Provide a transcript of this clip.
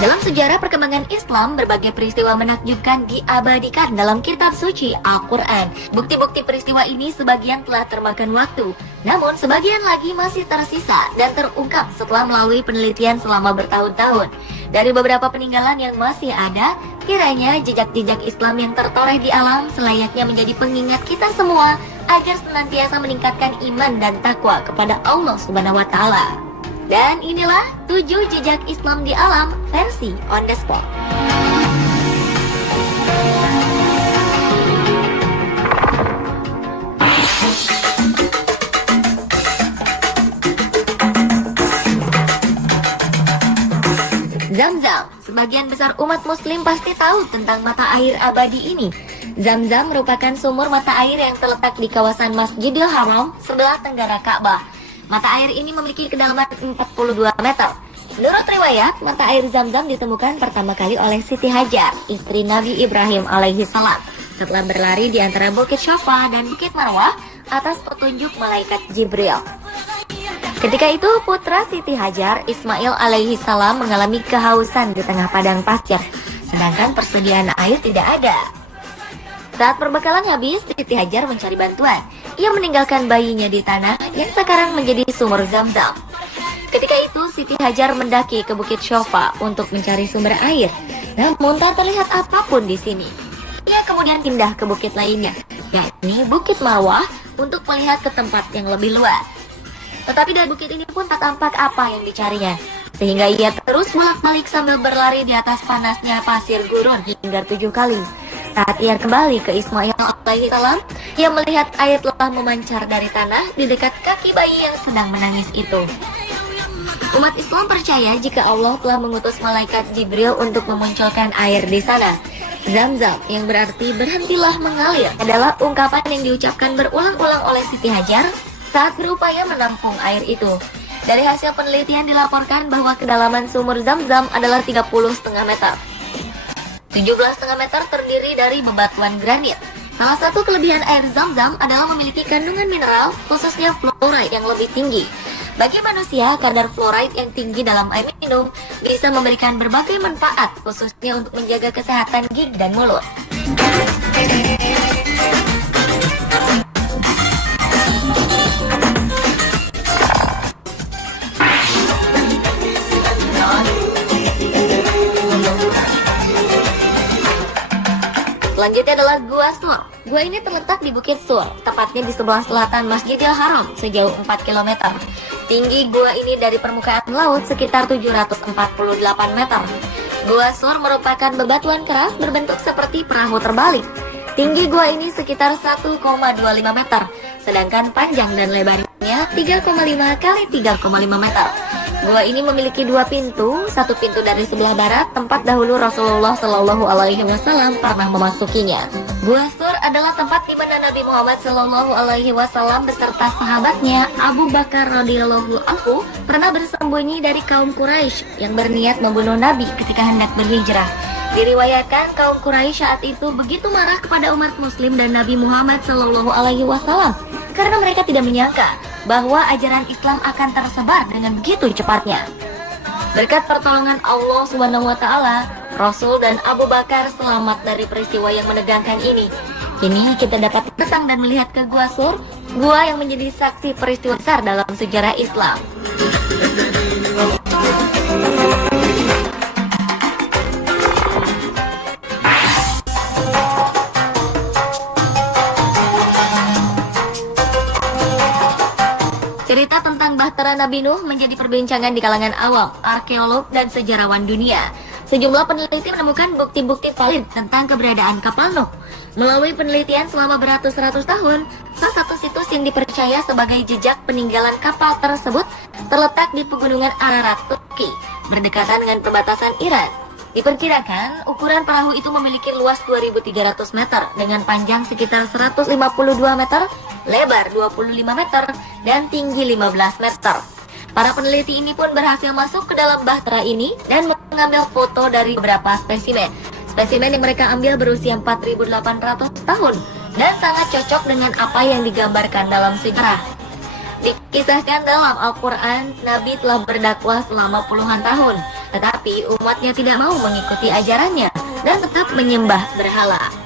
Dalam sejarah perkembangan Islam, berbagai peristiwa menakjubkan diabadikan dalam kitab suci Al-Quran. Bukti-bukti peristiwa ini sebagian telah termakan waktu, namun sebagian lagi masih tersisa dan terungkap setelah melalui penelitian selama bertahun-tahun. Dari beberapa peninggalan yang masih ada, kiranya jejak-jejak Islam yang tertoreh di alam selayaknya menjadi pengingat kita semua agar senantiasa meningkatkan iman dan takwa kepada Allah Subhanahu wa Ta'ala. Dan inilah 7 jejak Islam di alam versi on the spot. Zam-Zam. Sebagian besar umat muslim pasti tahu tentang mata air abadi ini. Zam-Zam merupakan sumur mata air yang terletak di kawasan Masjidil Haram sebelah tenggara Ka'bah. Mata air ini memiliki kedalaman 42 meter. Menurut riwayat, mata air Zam-Zam ditemukan pertama kali oleh Siti Hajar, istri Nabi Ibrahim alaihi salam, setelah berlari di antara Bukit Syafa dan Bukit Marwah atas petunjuk malaikat Jibril. Ketika itu, putra Siti Hajar, Ismail alaihi salam, mengalami kehausan di tengah padang pasir, sedangkan persediaan air tidak ada. Saat perbekalan habis, Siti Hajar mencari bantuan. Ia meninggalkan bayinya di tanah yang sekarang menjadi sumur Zam-Zam. Ketika itu, Siti Hajar mendaki ke Bukit Syafa untuk mencari sumber air. Namun tak terlihat apapun di sini. Ia kemudian pindah ke bukit lainnya, yakni Bukit Marwah, untuk melihat ke tempat yang lebih luas. Tetapi dari bukit ini pun tak tampak apa yang dicarinya, sehingga ia terus bolak-balik sambil berlari di atas panasnya pasir gurun hingga 7 kali. Saat ia kembali ke Ismail alaihi salam, ia melihat air telah memancar dari tanah di dekat kaki bayi yang sedang menangis itu. Umat Islam percaya jika Allah telah mengutus malaikat Jibril untuk memunculkan air di sana. Zam-Zam, yang berarti berhentilah mengalir, adalah ungkapan yang diucapkan berulang-ulang oleh Siti Hajar saat berupaya menampung air itu. Dari hasil penelitian dilaporkan bahwa kedalaman sumur Zam-Zam adalah 30,5 meter. 17,5 meter terdiri dari bebatuan granit. Salah satu kelebihan air Zam-Zam adalah memiliki kandungan mineral, khususnya fluoride yang lebih tinggi. Bagi manusia, kadar fluoride yang tinggi dalam air minum bisa memberikan berbagai manfaat, khususnya untuk menjaga kesehatan gigi dan mulut. Selanjutnya adalah Gua Sur. Gua ini terletak di Bukit Sur, tepatnya di sebelah selatan Masjidil Haram sejauh 4 km. Tinggi gua ini dari permukaan laut sekitar 748 meter. Gua Sur merupakan bebatuan keras berbentuk seperti perahu terbalik. Tinggi gua ini sekitar 1,25 meter, sedangkan panjang dan lebarnya 3,5 kali 3,5 meter. Gua ini memiliki 2 pintu, satu pintu dari sebelah barat, tempat dahulu Rasulullah Shallallahu Alaihi Wasallam pernah memasukinya. Gua Sur adalah tempat di mana Nabi Muhammad Shallallahu Alaihi Wasallam beserta sahabatnya Abu Bakar radhiyallahu anhu pernah bersembunyi dari kaum Quraisy yang berniat membunuh Nabi ketika hendak berhijrah. Diriwayatkan kaum Quraisy saat itu begitu marah kepada umat Muslim dan Nabi Muhammad Shallallahu Alaihi Wasallam karena mereka tidak menyangka bahwa ajaran Islam akan tersebar dengan begitu cepatnya. Berkat pertolongan Allah Subhanahu wa Ta'ala, Rasul dan Abu Bakar selamat dari peristiwa yang menegangkan ini. Kini kita dapat datang dan melihat ke Gua Sur, gua yang menjadi saksi peristiwa besar dalam sejarah Islam. Cerita tentang Bahtera Nabi Nuh menjadi perbincangan di kalangan awam, arkeolog, dan sejarawan dunia. Sejumlah peneliti menemukan bukti-bukti valid tentang keberadaan kapal Nuh. Melalui penelitian selama beratus-ratus tahun, salah satu situs yang dipercaya sebagai jejak peninggalan kapal tersebut terletak di pegunungan Ararat, Turki, berdekatan dengan perbatasan Iran. Diperkirakan, ukuran perahu itu memiliki luas 2.300 meter dengan panjang sekitar 152 meter, lebar 25 meter, dan tinggi 15 meter. Para peneliti ini pun berhasil masuk ke dalam bahtera ini dan mengambil foto dari beberapa spesimen. Spesimen yang mereka ambil berusia 4.800 tahun dan sangat cocok dengan apa yang digambarkan dalam sejarah. Dikisahkan dalam Al-Quran, Nabi telah berdakwah selama puluhan tahun. Tetapi umatnya tidak mau mengikuti ajarannya dan tetap menyembah berhala.